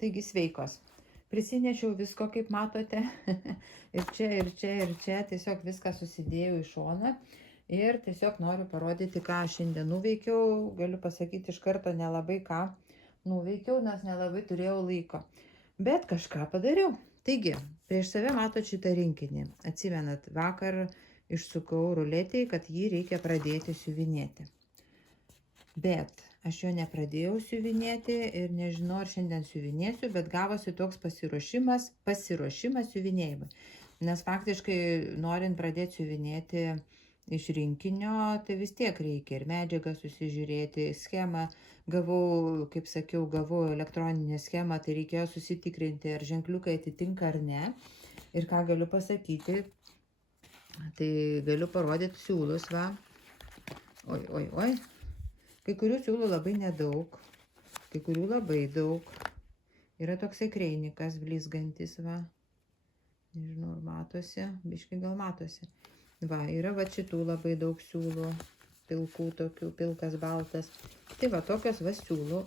Taigi sveikos. Prisinešiau visko, kaip matote. Ir čia, ir čia, ir čia. Tiesiog viską susidėjau į šoną. Ir tiesiog noriu parodyti, ką šiandien nuveikiau. Galiu pasakyti iš karto nelabai ką nuveikiau, nes nelabai turėjau laiko. Bet kažką padariau. Taigi, prieš save matot šitą rinkinį. Atsimenat, vakar išsukau ruletį, kad jį reikia pradėti siuvinėti. Bet aš jo nepradėjau siuvinėti ir nežinau, ar šiandien siuvinėsiu, bet gavosi toks pasiruošimas siuvinėjimui. Nes faktiškai, norint pradėti siuvinėti iš rinkinio, tai vis tiek reikia ir medžiagą susižiūrėti, schemą. Gavau, kaip sakiau, gavau elektroninę schemą, tai reikėjo susitikrinti, ar ženkliukai atitinka ar ne. Ir ką galiu pasakyti, tai galiu parodyti siūlus, va. Oi. Kai kurių siūlų labai nedaug, kai kurių labai daug. Yra toksai kreinikas blizgantis, va. Nežinau, ar matosi, biškai gal matosi. Va, yra va šitų labai daug siūlų, pilkų tokių, pilkas, baltas. Tai va, tokios va siūlų.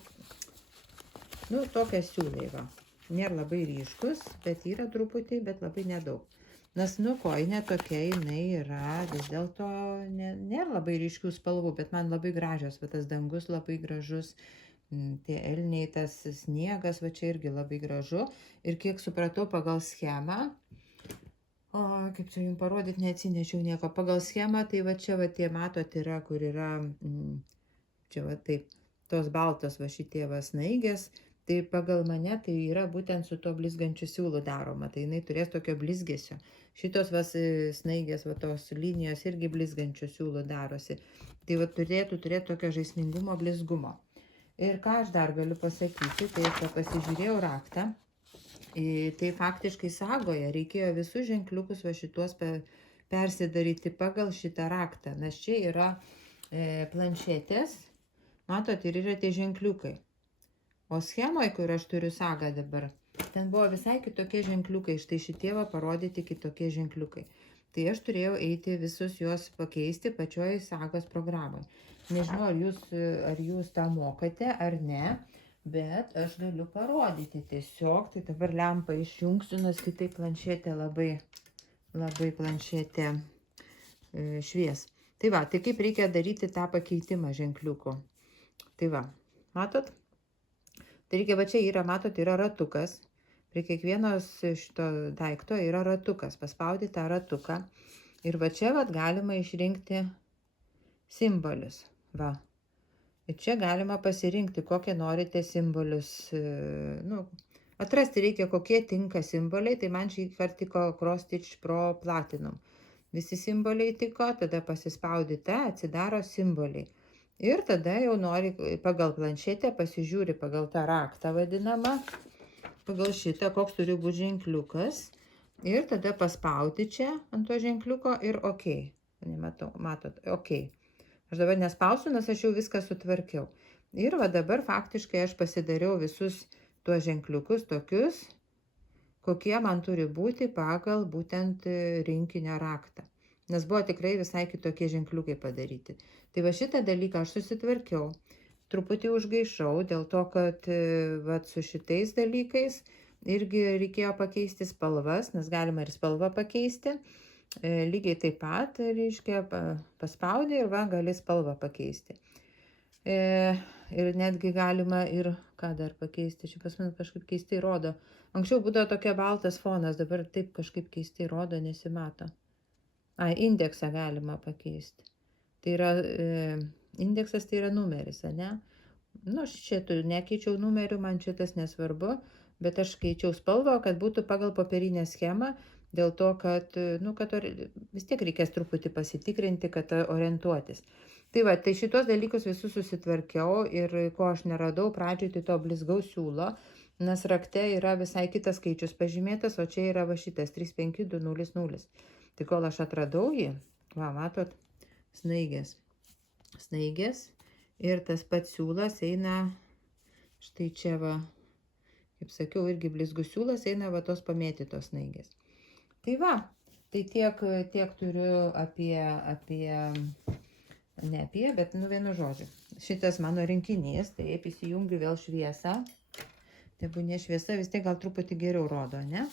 Nu, tokias siūlai, va. Nėra labai ryškus, bet yra truputį, bet labai nedaug. Nes, nu, kojinė tokia, jinai yra, vis dėlto nėra labai ryškių spalvų, bet man labai gražios, va tas dangus labai gražus, tie elniai, tas sniegas, va čia irgi labai gražu. Ir kiek supratau pagal schemą, kaip čia jums parodyti, neatsinešiau nieko, pagal schemą, tai va čia va tie matot yra, kur yra, čia va taip, tos baltos va šitie va snaigės. Tai pagal mane tai yra būtent su to blizgančiu siūlu daroma, tai jinai turės tokio blizgesio. Šitos vas snaigės, va tos linijos irgi blizgančio siūlo darosi. Tai va turėtų tokio žaismingumo, blizgumo. Ir ką aš dar galiu pasakyti, tai pasižiūrėjau raktą. Tai faktiškai sagoje reikėjo visus ženkliukus va šituos persidaryti pagal šitą raktą, nes čia yra planšetės, matot, ir yra tie ženkliukai. O schemoje, kur aš turiu sagą dabar, ten buvo visai kitokie ženkliukai, štai šitie va parodyti kitokie ženkliukai. Tai aš turėjau eiti visus juos pakeisti pačioj sagos programai. Nežinau, ar jūs tą mokate ar ne, bet aš galiu parodyti tiesiog. Tai dabar lempą išjungsiu, nes kitaip planšetė labai planšetė švies. Tai va, tai kaip reikia daryti tą pakeitimą ženkliukų. Tai va, matot? Tai reikia, va čia yra, matot, yra ratukas. Prie kiekvienos šito daikto yra ratukas. Paspaudyti tą ratuką. Ir va čia va galima išrinkti simbolius. Va. Ir čia galima pasirinkti, kokie norite simbolius. Nu, atrasti reikia, kokie tinka simboliai. Tai man šį kartą tiko Cross Stitch Pro Platinum. Visi simboliai tiko, tada pasispaudite, atsidaro simboliai. Ir tada jau nori pagal planšetę, pasižiūri pagal tą raktą vadinamą, pagal šitą, koks turi būti ženkliukas. Ir tada paspaudi čia ant to ženkliuko ir OK. Nematau, matot, OK. Aš dabar nespausiu, nes aš jau viską sutvarkiau. Ir va dabar faktiškai aš pasidariau visus tuos ženkliukus tokius, kokie man turi būti pagal būtent rinkinio raktą. Nes buvo tikrai visai kitokie ženkliukai padaryti. Tai va šitą dalyką aš susitvarkiau. Truputį užgaišau, dėl to, kad va, su šitais dalykais irgi reikėjo pakeisti spalvas, nes galima ir spalvą pakeisti. Lygiai taip pat, reiškia, paspaudė ir va, gali spalvą pakeisti. Ir netgi galima ir, ką dar pakeisti, čia pas man kažkaip keistai rodo. Anksčiau būdavo tokia baltas fonas, dabar taip kažkaip keistai rodo, nesimato. Indeksą galima pakeisti. Tai yra, indeksas tai yra numeris, ne? Nu, aš čia nekeičiau numerių, man šitas nesvarbu, bet aš keičiau spalvą, kad būtų pagal popierinę schemą, dėl to, kad, nu, kad vis tiek reikės truputį pasitikrinti, kad orientuotis. Tai va, tai šitos dalykus visus susitvarkiau ir ko aš neradau pradžioj, tai to blizgaus siūlo, nes rakte yra visai kitas skaičius pažymėtas, o čia yra va šitas 35200. Tai kol aš atradau jį, va, matot, snaigės. Ir tas pats siūlas eina, štai čia va, kaip sakiau, irgi blizgus siūlas eina va tos pamėtytos snaigės. Tai va, tai tiek turiu bet nu vienu žodžiu. Šitas mano rinkinys, taip įsijungiu vėl šviesą. tebūnie šviesa, vis tiek gal truputį geriau rodo, ne?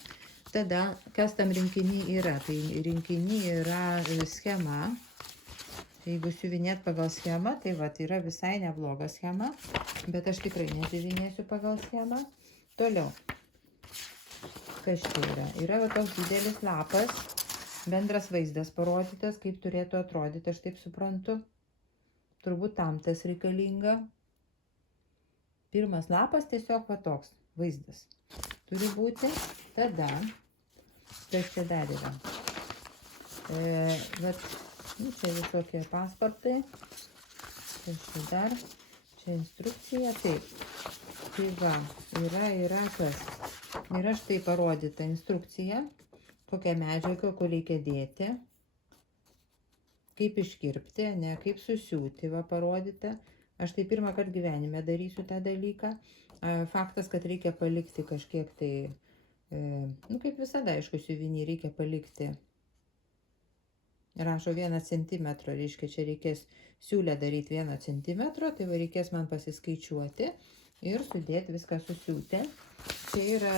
Tada, kas tam rinkiny yra? Tai rinkiny yra schema. Jeigu siuvinėt pagal schemą, tai va, tai yra visai nebloga schema, bet aš tikrai nesiuvinėsiu pagal schemą. Toliau. Kas čia yra? Yra va toks didelis lapas, bendras vaizdas parodytas, kaip turėtų atrodyti, aš taip suprantu. Turbūt tam tas reikalinga. Pirmas lapas tiesiog va toks vaizdas turi būti. Tada, kas čia dar yra? Čia visokie pasportai. Kas čia dar? Čia instrukcija. Taip. Tai va, yra kas? Yra štai parodyta instrukcija, kokią medžiagą, kur reikia dėti, kaip iškirpti, ne, kaip susiūti, va parodyta. Aš tai pirmą kartą gyvenime darysiu tą dalyką. Faktas, kad reikia palikti kažkiek tai, kaip visada, aišku, siuvinį reikia palikti. Rašo 1 centimetro, reiškia, čia reikės siūlę daryti 1 centimetro, tai va reikės man pasiskaičiuoti ir sudėti viską susiūti. Čia yra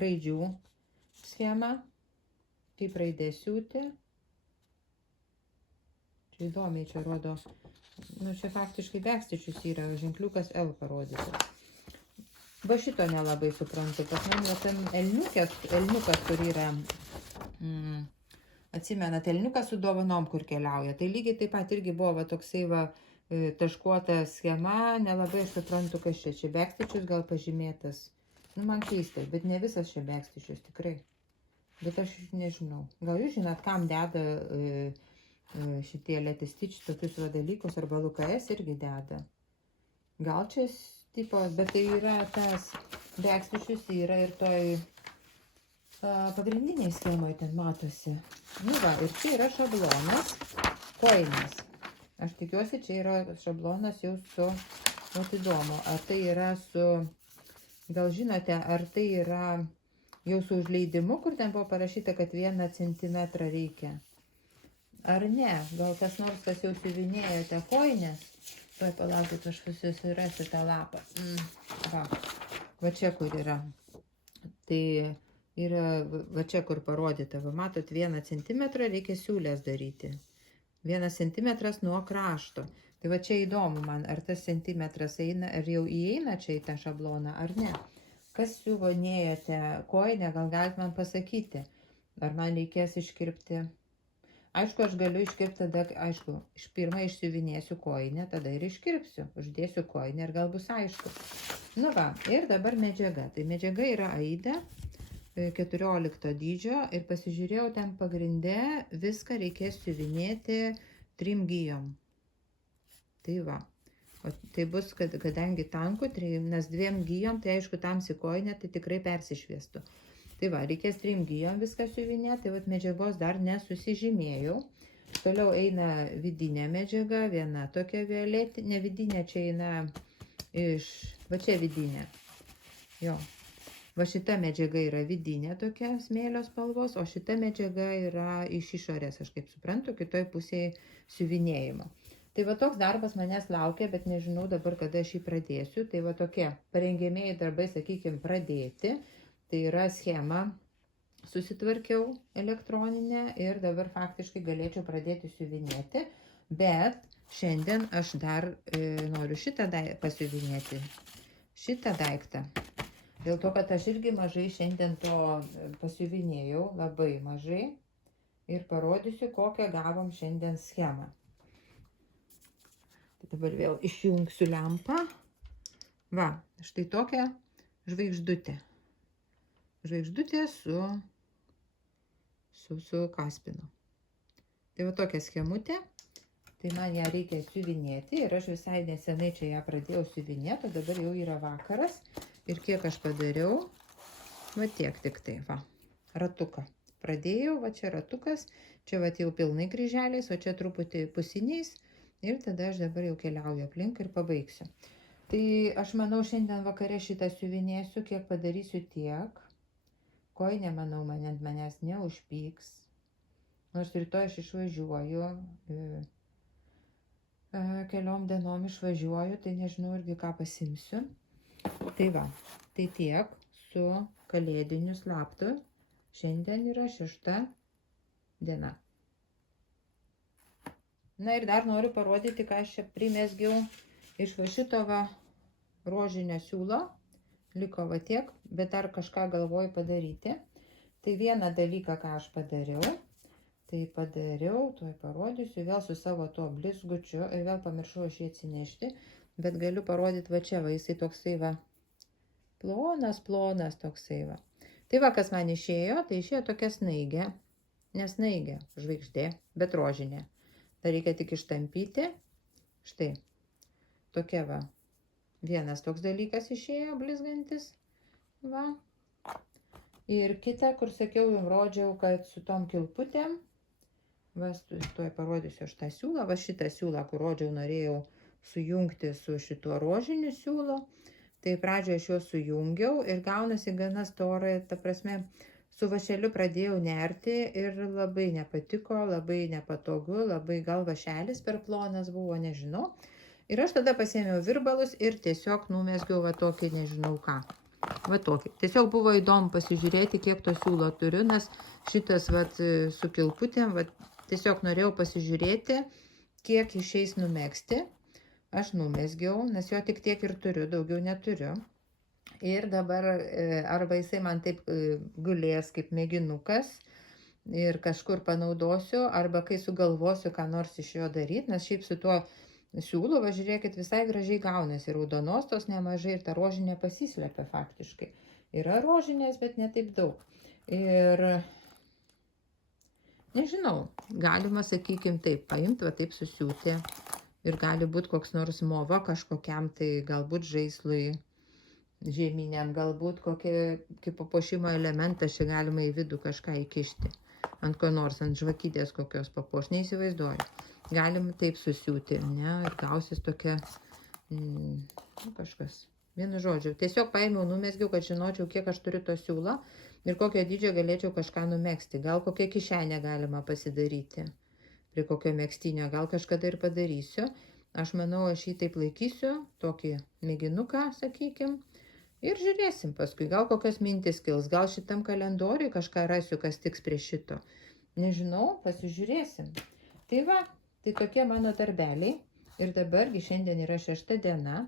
raidžių schema, kaip raidė siūti. Čia įdomiai čia rodo, čia faktiškai backstitches yra, ženkliukas L parodytas. Va šito nelabai suprantu, pas man va tam elniukas, kur yra, atsimenat, elniukas su dovanom, kur keliauja. Tai lygiai taip pat irgi buvo va toksai va taškuota schema, nelabai suprantu, kas čia. Čia backstitches gal pažymėtas. Man keista, bet ne visas čia backstitches, tikrai. Bet aš nežinau. Gal jūs žinot, kam deda šitie Let's Stitch tokius va dalykus, arba LKS irgi deda. Gal čia tipo, bet tai yra tas backstitches, yra ir toj pagrindiniai schemoje ten matosi. Nu va, ir čia yra šablonas, kojinės. Aš tikiuosi, čia yra šablonas jau su, o įdomu, ar tai yra su, gal žinote, ar tai yra jau su užleidimu, kur ten buvo parašyta, kad 1 centimetrą reikia. Ar ne? Gal kas nors, kas jau siuvinėjote kojinės? Tuoj palaukit, aš susirasiu tą lapą. Va čia kur yra. Tai yra, va čia kur parodyta, va matot, 1 centimetrą reikia siūlės daryti. 1 centimetras nuo krašto. Tai va čia įdomu man, ar tas centimetras eina, ar jau įeina čia į tą šabloną, ar ne. Kas siuvinėjote kojinę, gal galite man pasakyti, ar man reikės iškirpti. Aišku, aš galiu iškirpti tada, aišku, pirmą išsiuvinėsiu kojinę, tada ir iškirpsiu, uždėsiu kojinę ir gal bus aišku. Nu va, ir dabar medžiaga. Tai medžiaga yra Aida 14 dydžio ir pasižiūrėjau ten pagrinde, viską reikės siuvinėti 3 gijom. Tai va, o tai bus, kadangi tanku, nes 2 gijom, tai aišku, tamsi kojinė, tai tikrai persišviestų. Tai va, reikės 3 gijom viską siuvinėti, tai va medžiagos dar nesusižymėjau. Toliau eina vidinė medžiaga, viena tokia violetinė, vidinė čia eina iš, va čia vidinė. Jo. Va šita medžiaga yra vidinė tokia smėlio spalvos, o šita medžiaga yra iš išorės, aš kaip suprantu, kitoj pusėje siuvinėjimo. Tai va toks darbas manęs laukia, bet nežinau dabar, kada aš jį pradėsiu. Tai va tokie parengiamieji darbai, sakykime, pradėti. Tai yra schema, susitvarkiau elektroninę ir dabar faktiškai galėčiau pradėti siuvinėti, bet šiandien aš dar noriu šitą pasiuvinėti, šitą daiktą. Dėl to, kad aš irgi mažai šiandien to pasiuvinėjau, labai mažai, ir parodysiu, kokią gavom šiandien schemą. Tai dabar vėl išjungsiu lempą. Va, štai tokia žvaigždutė. Žvaigždutė su kaspinu. Tai va tokia schemutė. Tai man ją reikia siuvinėti ir aš visai nesenai čia ją pradėjau siuvinėti, o dabar jau yra vakaras. Ir kiek aš padariau, va tiek tik tai, va, ratuką. Pradėjau, va čia ratukas, čia va jau pilnai kryželiais, o čia truputį pusiniais. Ir tada aš dabar jau keliauju aplink ir pabaigsiu. Tai aš manau, šiandien vakare šitą siuvinėsiu, kiek padarysiu tiek. Kojinė, manau, ant manęs neužpyks. Nors rytoj aš išvažiuoju, keliom dienom išvažiuoju, tai nežinau irgi ką pasimsiu. Tai va, Tai tiek su kalėdiniu slaptu. Šiandien yra 6 diena. Na ir dar noriu parodyti, ką aš čia primesgiau iš va šito va rožinio siūlo. Liko va tiek, bet dar kažką galvoju padaryti. Tai vieną dalyką, ką aš padariau, tuoj parodysiu, vėl su savo tuo blizgučiu, ir vėl pamiršau aš jį atsinešti, bet galiu parodyti va čia, va jisai toksai va, plonas toksai va. Tai va, kas man išėjo, tai išėjo tokia snaigė, nesnaigė, žvaigždė, bet rožinė. Dar reikia tik ištampyti, štai, tokia va, vienas toks dalykas išėjo, blizgantis, va. Ir kita, kur sakiau, jums rodžiau, kad su tom kilputėm, va, tuoj parodysiu aš tą siūlą, va šitą siūlą, kur rodžiau, norėjau sujungti su šituo rožiniu siūlu, tai pradžioje aš juos sujungiau ir gaunasi gana storai, ta prasme, su vašeliu pradėjau nerti ir labai nepatiko, labai nepatogu, labai gal vašelis per plonas buvo, nežinau. Ir aš tada pasėmiau virbalus ir tiesiog numesgiau va tokį, nežinau ką. Va tokį. Tiesiog buvo įdomu pasižiūrėti, kiek to siūlo turiu, nes šitas va su kilputėm, va tiesiog norėjau pasižiūrėti, kiek išeis numegzti. Aš numesgiau, nes jo tik tiek ir turiu, daugiau neturiu. Ir dabar arba jisai man taip gulės kaip mėginukas ir kažkur panaudosiu, arba kai sugalvosiu, ką nors iš jo daryti, nes šiaip su tuo siūlu, va žiūrėkit, visai gražiai gaunasi, raudonos tos nemažai ir ta rožinė pasislepia faktiškai. Yra rožinės, bet ne taip daug. Ir nežinau, galima, sakykime, taip paimti, va taip susiūti. Ir gali būti koks nors mova kažkokiam, tai galbūt žaislui žeminiam, galbūt kokį kaip papuošimo elementą čia galima į vidų kažką įkišti. Ant ko nors, ant žvakytės kokios papuoš, neįsivaizduoju. Galim taip susiūti, ne, ir gausis tokia kažkas. Vienu žodžiu, tiesiog paėmiau, numesgiau, kad žinočiau, kiek aš turiu to siūlo ir kokio dydžio galėčiau kažką numegzti. Gal kokią kišenę galima pasidaryti. Prie kokio megztinio, gal kažkada ir padarysiu. Aš manau, aš jį taip laikysiu, tokį mėginuką, sakykim. Ir žiūrėsim paskui, gal kokios mintis kils, gal šitam kalendoriui kažką rasiu, kas tiks prie šito. Nežinau, pasižiūrėsim. Tai va, tai tokie mano darbeliai. Ir dabargi šiandien yra 6 diena.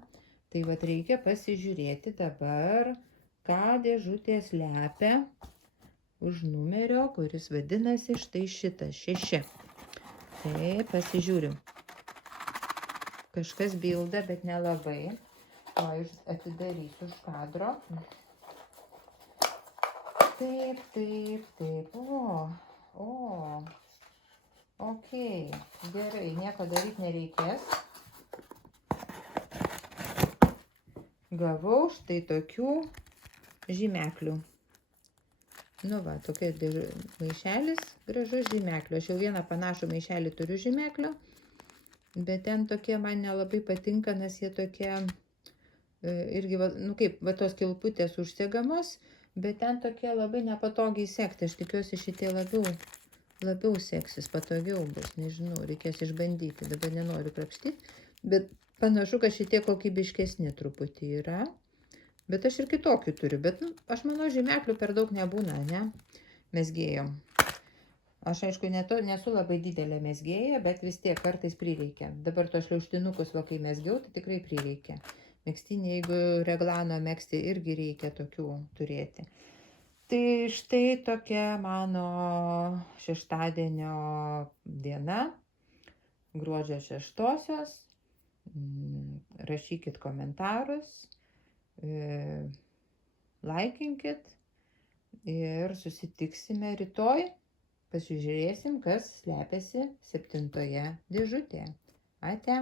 Tai va reikia pasižiūrėti dabar, ką dėžutė slepia už numerio, kuris vadinasi štai šitas 6. Tai pasižiūrim. Kažkas bilda, bet nelabai. O aš atidarysiu už kadro. Taip. O. Ok. Gerai, nieko daryti nereikės. Gavau štai tokių žymeklių. Nu va, tokia maišelis gražus žymeklių. Aš jau vieną panašų maišelį turiu žymeklio, bet ten tokie man nelabai patinka, nes jie tokie irgi, nu kaip, va tos kilputės užsegamos, bet ten tokie labai nepatogiai sekti. Aš tikiuosi šitie labiau seksis, patogiau bus, nežinau, reikės išbandyti, dabar nenoriu krapštyti, bet panašu, kad šitie kokybiškesni truputį yra. Bet aš ir kitokių turiu, bet aš manau, žymeklių per daug nebūna, ne, mezgėjom. Aš aišku nesu labai didelė mezgėja, bet vis tiek kartais prireikia. Dabar to šliaužtinukus, va kai mezgiau, tai tikrai prireikia. Megztinį, jeigu reglano megzti, irgi reikia tokių turėti. Tai štai tokia mano šeštadienio diena, gruodžio 6-osios. Rašykit komentarus. Laikinkit ir susitiksime rytoj. Pasižiūrėsim, kas slepiasi 7 dėžutėje. Ate.